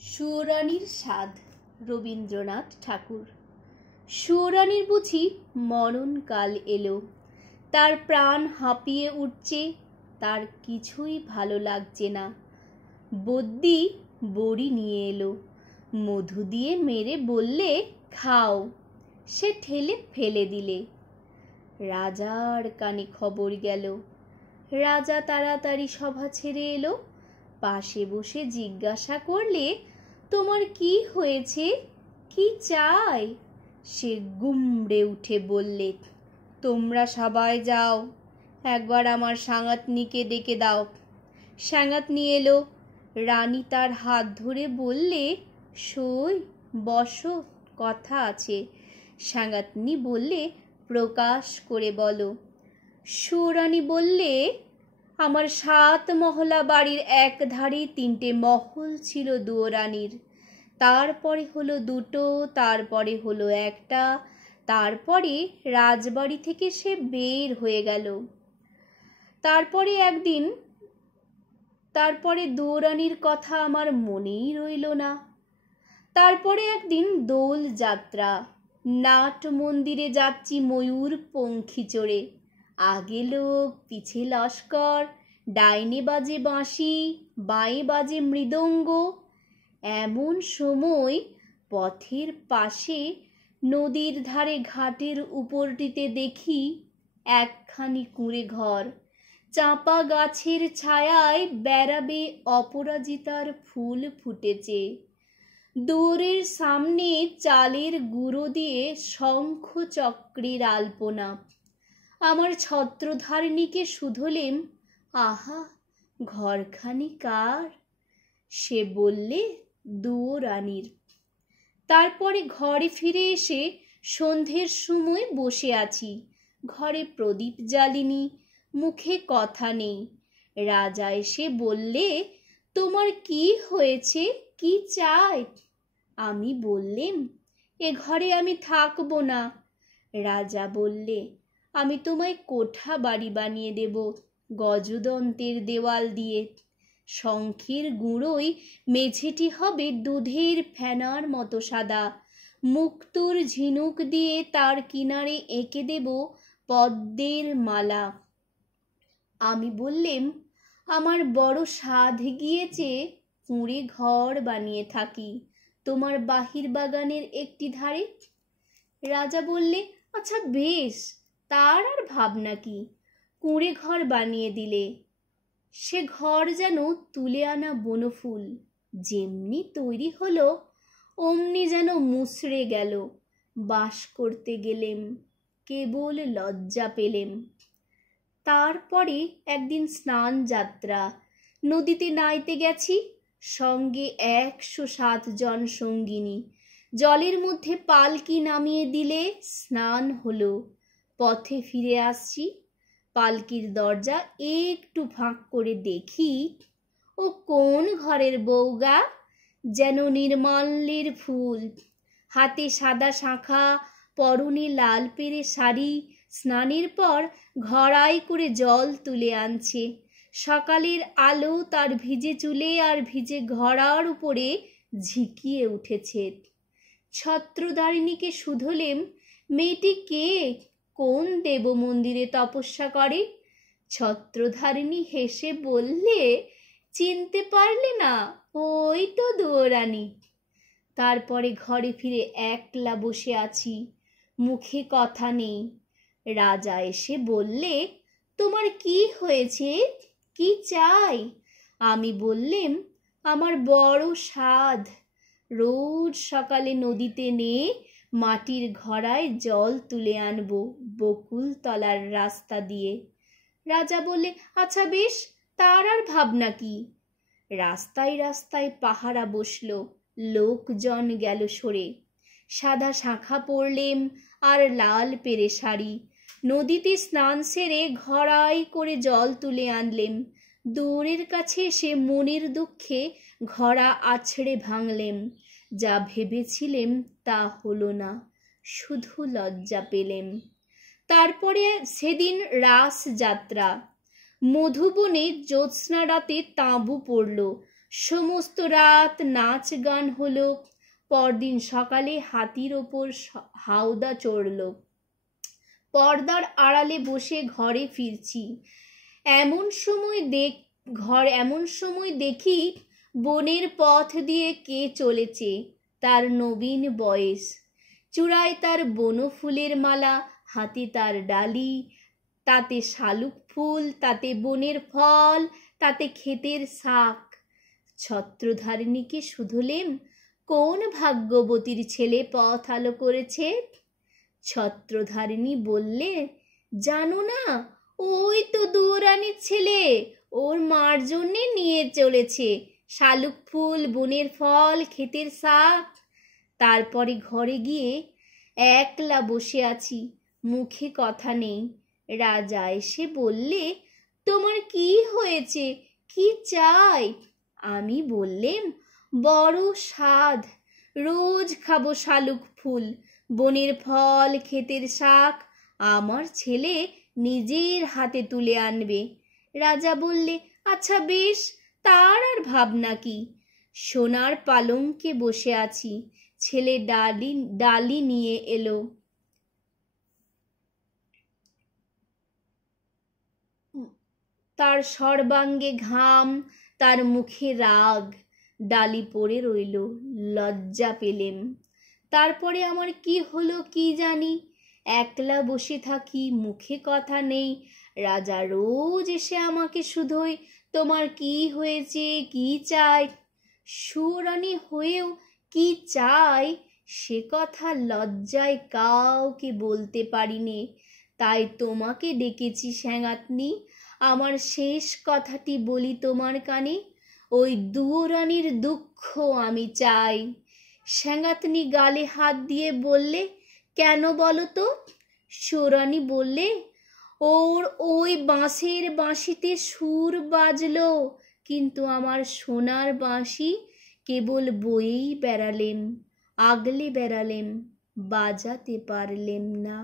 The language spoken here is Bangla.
সুরানির স্বাদ, রবীন্দ্রনাথ ঠাকুর। সুরানির বুঝি মরণকাল এলো। তার প্রাণ হাঁপিয়ে উঠছে, তার কিছুই ভালো লাগছে না। বদ্যি বড়ি নিয়ে এলো। মধু দিয়ে মেরে বললে, খাও। সে ঠেলে ফেলে দিলে। রাজার কানে খবর গেল। রাজা তাড়াতাড়ি সভা ছেড়ে এলো। পাশে বসে জিজ্ঞাসা করলে, তোমার কি হয়েছে? কি চাই? সে গুমড়ে উঠে বললে, তোমরা সবাই যাও, একবার আমার সাঙাতনিকে ডেকে দাও। সাঙাতনি এলো। রানী তার হাত ধরে বললে, সই, বসো, কথা আছে। সাঙাতনি বললে, প্রকাশ করে বলো। সুরানী বললে আমার সাত মহলা বাড়ির এক ধারে তিনটে মহল ছিল দুয়োরানির। তারপরে হলো দুটো, তারপরে হলো একটা, তারপরে রাজবাড়ি থেকে সে বের হয়ে গেল। তারপরে একদিন, তারপরে দুয়োরানির কথা আমার মনেই রইল না। তারপরে একদিন দোল যাত্রা নাট মন্দিরে যাচ্ছি ময়ূর পঙ্খী চড়ে। আগে লোক পিছে লস্কর, ডাইনে বাজে বাঁশি, বাঁয়ে বাজে মৃদঙ্গ। এমন সময় পথের পাশে নদীর ধারে ঘাটের উপরটিতে দেখি একখানি কুঁড়ে ঘর। চাঁপা গাছের ছায়ায় বেড়াবে অপরাজিতার ফুল ফুটেছে। দূরের সামনে চালের গুঁড়ো দিয়ে শঙ্খ চক্রের আলপনা। আমার ছত্রধারিণীকে শুধলেম আহা, ঘরখানি কার? সে বললে দুও রানীর। তারপরে ঘরে ফিরে এসে সন্ধ্যের সময় বসে আছি। ঘরে প্রদীপ জ্বালিনি, মুখে কথা নেই। রাজা এসে বললে, তোমার কি হয়েছে? কি চাই? আমি বললেম, এ ঘরে আমি থাকব না। রাজা বললে আমি তোমায় কোঠা বাড়ি বানিয়ে দেব, গজদন্তের দেওয়াল দিয়ে। শঙ্খের গুঁড়োই মেঝেটি হবে দুধের ফেনার মতো সাদা। মুক্তোর ঝিনুক দিয়ে তার কিনারে এঁকে দেব পদ্মের মালা। আমি বললেম, আমার বড় সাধ গিয়েছে, কুঁড়ে ঘর বানিয়ে থাকি। তোমার বাহির বাগানের একটি ধারে? রাজা বললে আচ্ছা বেশ। তার আর ভাবনা কি? কুঁড়ে ঘর বানিয়ে দিলে। সে ঘর যেন তুলে আনা বনফুল। যেমনি তৈরি হলো, অমনি যেন মুসড়ে গেল। বাস করতে গেলেম, কেবল লজ্জা পেলেম। তারপরে একদিন স্নান যাত্রা। নদীতে নাইতে গেছি, সঙ্গে একশো সাত জন সঙ্গিনী। জলের মধ্যে পালকি নামিয়ে দিলে স্নান হলো। পথে ফিরে আসছি। পালকির দরজা একটু ফাঁক করে দেখি, ও কোন ঘরের বউগা? যেন নির্মাল্যের ফুল। হাতে সাদা শাঁখা, পরনে লাল পেরে শাড়ি, স্নানের পর ঘড়াই করে জল তুলে আনছে। সকালের আলো তার ভিজে চুলে আর ভিজে ঘড়ার উপরে ঝিকিয়ে উঠেছে। ছত্রদারিণীকে শুধলেম, মেয়েটি কে? কোন দেব মন্দিরে তপস্যা করে? ছত্রধারিণী হেসে বললে, চিনতে পারলে না, ওই তো দুয়োরানী। তারপরে ঘরে ফিরে একলা বসে আছি, মুখে কথা নেই। রাজা এসে বললে, তোমার কি হয়েছে? কি চাই? আমি বললেম, আমার বড় সাধ রোজ সকালে নদীতে নিয়ে মাটির ঘড়ায় জল তুলে আনব বকুল তলার রাস্তা দিয়ে। রাজা বলে আচ্ছা বেশ, তার আর ভাবনা কি? রাস্তায় রাস্তায় পাহারা বসল, লোকজন গেল সরে। সাদা শাঁখা পরলেম আর লাল পেরে শাড়ি। নদীতে স্নান সেরে ঘড়াই করে জল তুলে আনলেম। দৌড়ের কাছে সে মনের দুঃখে ঘড়া আছড়ে ভাঙলেম। যা ভেবেছিলেম তা হলো না, শুধু লজ্জা পেলেম। তারপরে সেদিন রাস যাত্রা মধুবনে জ্যোৎস্না রাতে তাঁবু পড়ল। সমস্ত রাত নাচ গান হলো। পরদিন সকালে হাতির ওপর হাওদা চড়ল। পর্দার আড়ালে বসে ঘরে ফিরছি। এমন সময় দেখ ঘর এমন সময় দেখি বনের পথ দিয়ে কে চলেছে তার নবীন বয়স। চূড়ায় তার বনফুলের মালা, হাতে তার ডালি, তাতে শালুক ফুল, তাতে বনের ফল, তাতে ক্ষেতের শাক। ছত্রধারিণীকে শুধলেম কোন ভাগ্যবতীর ছেলে পথ আলো করেছে? ছত্রধারিণী বললে, জানো না, ওই তো দুরানির ছেলে, ওর মার জন্যে নিয়ে চলেছে শালুক ফুল, বনের ফল, ক্ষেতের শাক। তারপরে ঘরে গিয়ে একলা বসে আছি। মুখে কথা নেই। রাজা এসে বললে, তোমার কি হয়েছে? কি চাই? আমি বললেম, বড় স্বাদ। রোজ খাব শালুক ফুল, বনের ফল, ক্ষেতের শাক। আমার ছেলে নিজের হাতে তুলে আনবে। রাজা বললে আচ্ছা বেশ তার আর ভাবনা কি? সোনার পালঙ্কে বসে আছি, ছেলে ডালি ডালি নিয়ে এলো। তার সর্বাঙ্গে ঘাম, তার মুখে রাগ, ডালি পড়ে রইল, লজ্জা পেলেম। তারপরে আমার কি হলো কি জানি? একলা বসে থাকি, মুখে কথা নেই। রাজা রোজ এসে আমাকে শুধোয় তোমার কি হয়েছে? কি চাই? সুরানি হয়েও কি চাই? সে কথা লজ্জায় কাউকে বলতে পারিনে। তাই তোমাকে ডেকেছি স্যাঙাতনি আমার শেষ কথাটি বলি তোমার কানে। ওই দুয়োরানির দুঃখ আমি চাই। স্যাঙাতনি গালে হাত দিয়ে বললে, কেন বলো তো? সোরানি বললে ওর ওই বাঁশের বাঁশিতে সুর বাজল, কিন্তু আমার সোনার বাঁশি কেবল বইয়েই বেড়ালেম আগলে বেড়ালেম বাজাতে পারলেম না।